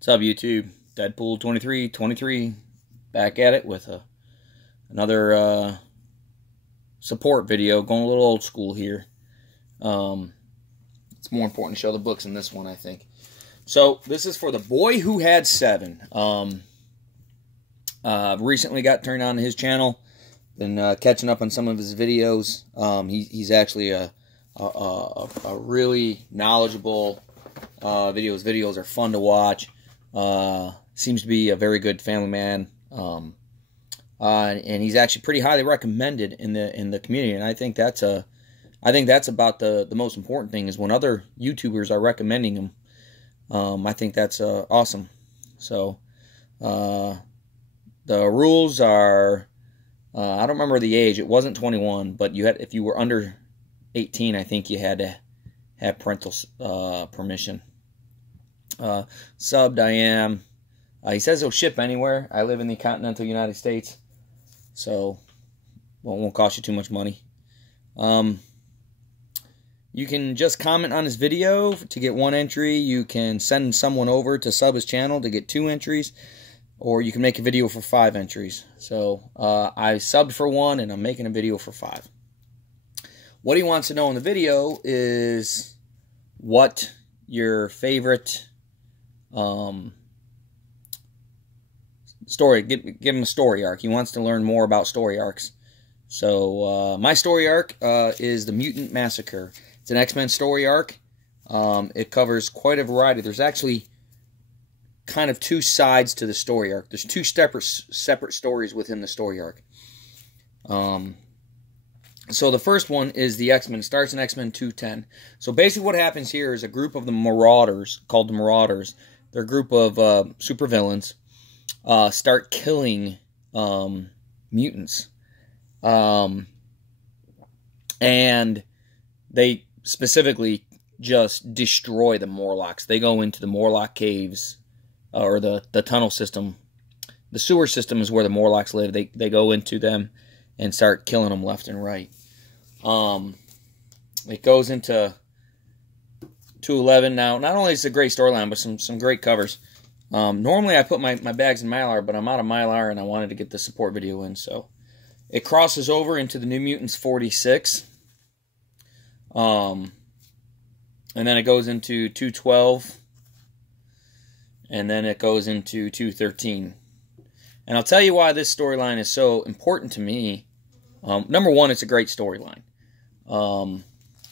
What's up, YouTube? Deadpool2323 back at it with another support video. Going a little old school here. It's more important to show the books in this one, I think. So this is for Theboywhohad7. Recently got turned on to his channel. Been catching up on some of his videos. He's actually a really knowledgeable video. His videos are fun to watch. Seems to be a very good family man. And he's actually pretty highly recommended in the community. And I think that's about the most important thing, is when other YouTubers are recommending him. I think that's awesome. So the rules are, I don't remember the age. It wasn't 21, but if you were under 18, I think you had to have parental permission. Subbed I am. He says he'll ship anywhere. I live in the continental United States, so it won't cost you too much money. You can just comment on his video to get 1 entry. You can send someone over to sub his channel to get 2 entries. Or you can make a video for 5 entries. So I subbed for 1 and I'm making a video for 5. What he wants to know in the video is what your favorite story. Give him a story arc. He wants to learn more about story arcs. So my story arc is the Mutant Massacre. It's an X-Men story arc. It covers quite a variety. There's actually kind of 2 sides to the story arc. There's 2 separate stories within the story arc. So the first one is the X-Men. It starts in X-Men 210. So basically what happens here is a group of the Marauders, called the Marauders, they're a group of supervillains, start killing mutants. And they specifically just destroy the Morlocks. They go into the Morlock caves, or the tunnel system. The sewer system is where the Morlocks live. They go into them and start killing them left and right. It goes into 211 now. Not only is it a great storyline, but some great covers. Normally I put my bags in Mylar, but I'm out of Mylar and I wanted to get the support video in. So it crosses over into the New Mutants 46. And then it goes into 212. And then it goes into 213. And I'll tell you why this storyline is so important to me. Number one, it's a great storyline.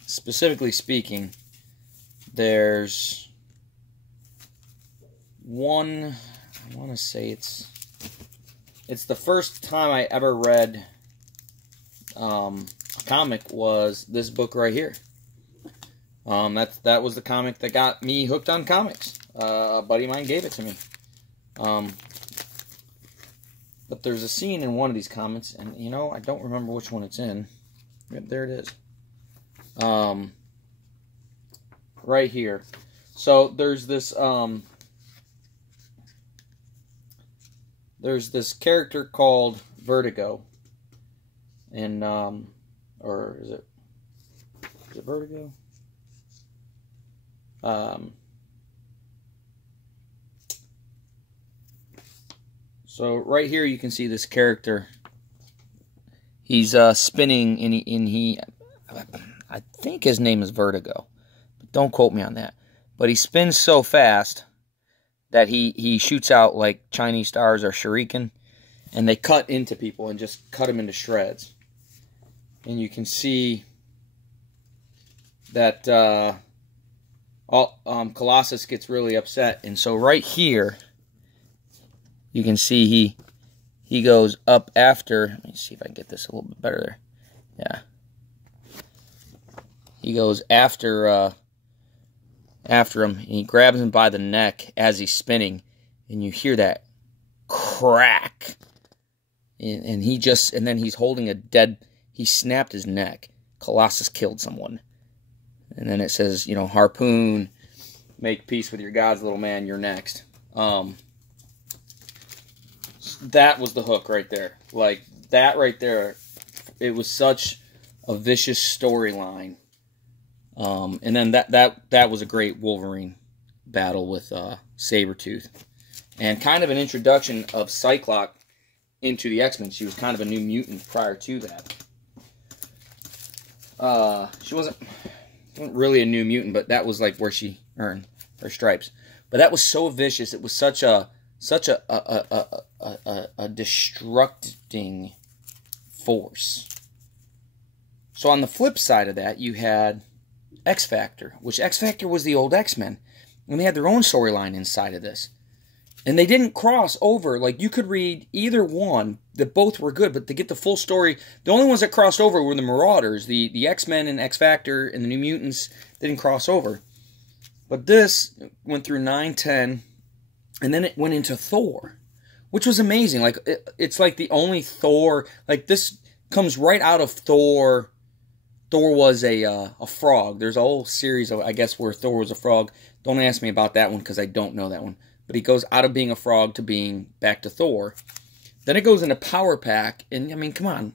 Specifically speaking, there's one, I want to say it's the first time I ever read a comic was this book right here. That was the comic that got me hooked on comics. A buddy of mine gave it to me. But there's a scene in one of these comics, and you know, I don't remember which one it's in. Yep, there it is. Right here. So there's this character called Vertigo. And or is it Vertigo? So right here you can see this character. He's spinning, and he I think his name is Vertigo, but don't quote me on that. But he spins so fast that he shoots out like Chinese stars or shuriken, and they cut into people and just cut them into shreds. And you can see that Colossus gets really upset, and so right here you can see he goes up after. Let me see if I can get this a little bit better there. Yeah. He goes after him, and he grabs him by the neck as he's spinning, and you hear that crack. And then he's holding a dead, he snapped his neck. Colossus killed someone. And then it says, you know, harpoon, make peace with your gods, little man, you're next. That was the hook right there. Like, that right there, it was such a vicious storyline. And then that was a great Wolverine battle with Sabretooth. And kind of an introduction of Cyclops into the X-Men. She was kind of a new mutant prior to that. She wasn't really a new mutant, but that was like where she earned her stripes. But that was so vicious. It was such a destructing force. So on the flip side of that, you had X-Factor, which X-Factor was the old X-Men. And they had their own storyline inside of this. And they didn't cross over. Like, you could read either one. That both were good, but to get the full story, the only ones that crossed over were the Marauders. The X-Men and X-Factor and the New Mutants didn't cross over. But this went through 9, 10, and then it went into Thor, which was amazing. Like, it's like the only Thor, like, this comes right out of Thor. Thor was a frog. There's a whole series of, I guess, where Thor was a frog. Don't ask me about that one because I don't know that one. But he goes out of being a frog to being back to Thor. Then it goes into Power Pack, and I mean, come on,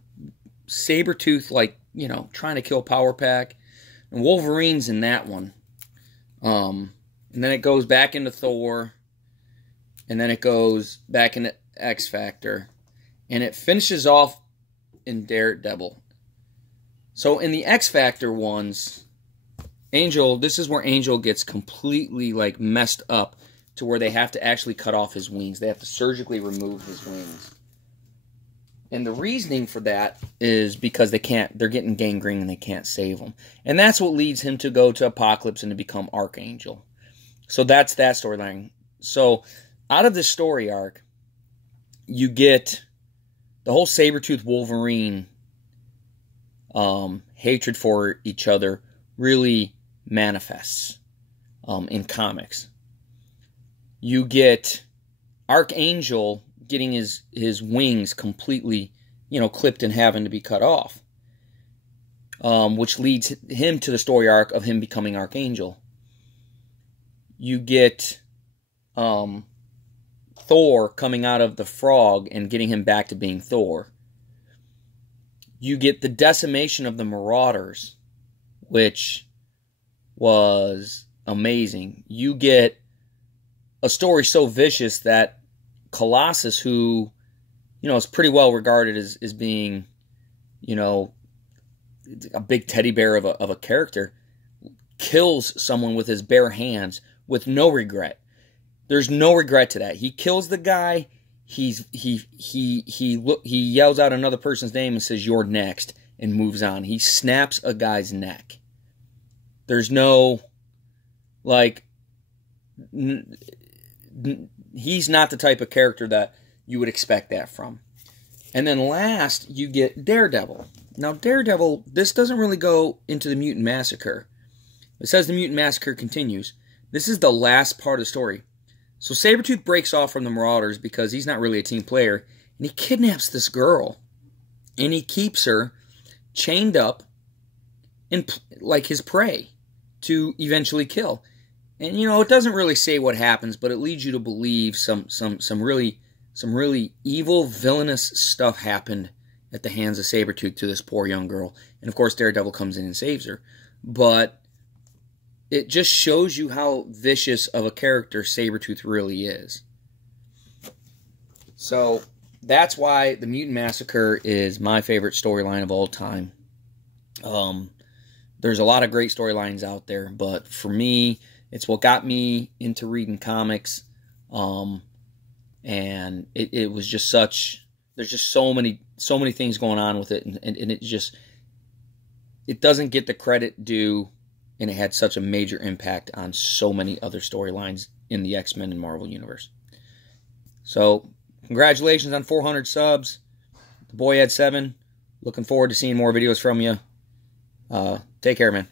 Sabretooth, like, you know, trying to kill Power Pack, and Wolverine's in that one. And then it goes back into Thor, and then it goes back into X-Factor, and it finishes off in Daredevil. So in the X-Factor ones, Angel, this is where Angel gets completely, like, messed up to where they have to actually cut off his wings. They have to surgically remove his wings. And the reasoning for that is because they're getting gangrene and they can't save him. And that's what leads him to go to Apocalypse and to become Archangel. So that's that storyline. So out of this story arc, you get the whole Sabretooth Wolverine hatred for each other really manifests in comics. You get Archangel getting his wings completely, you know, clipped and having to be cut off. Which leads him to the story arc of him becoming Archangel. You get Thor coming out of the frog and getting him back to being Thor. You get the decimation of the Marauders, which was amazing. You get a story so vicious that Colossus, who, you know, is pretty well regarded as being, you know, a big teddy bear of a character, kills someone with his bare hands with no regret. There's no regret to that. He kills the guy. He yells out another person's name and says, "You're next," and moves on. He snaps a guy's neck. There's no, like, he's not the type of character that you would expect that from. And then last, you get Daredevil. Now, Daredevil, this doesn't really go into the Mutant Massacre. It says the Mutant Massacre continues. This is the last part of the story. So Sabretooth breaks off from the Marauders because he's not really a team player, and he kidnaps this girl. And he keeps her chained up in, like, his prey to eventually kill. And, you know, it doesn't really say what happens, but it leads you to believe some really evil, villainous stuff happened at the hands of Sabretooth to this poor young girl. And, of course, Daredevil comes in and saves her. But it just shows you how vicious of a character Sabretooth really is. So that's why the Mutant Massacre is my favorite storyline of all time. There's a lot of great storylines out there, but for me, it's what got me into reading comics. And it was just such, there's just so many things going on with it, and it just, it doesn't get the credit due, and it had such a major impact on so many other storylines in the X-Men and Marvel Universe. So, congratulations on 400 subs. Theboywhohad7, looking forward to seeing more videos from you. Take care, man.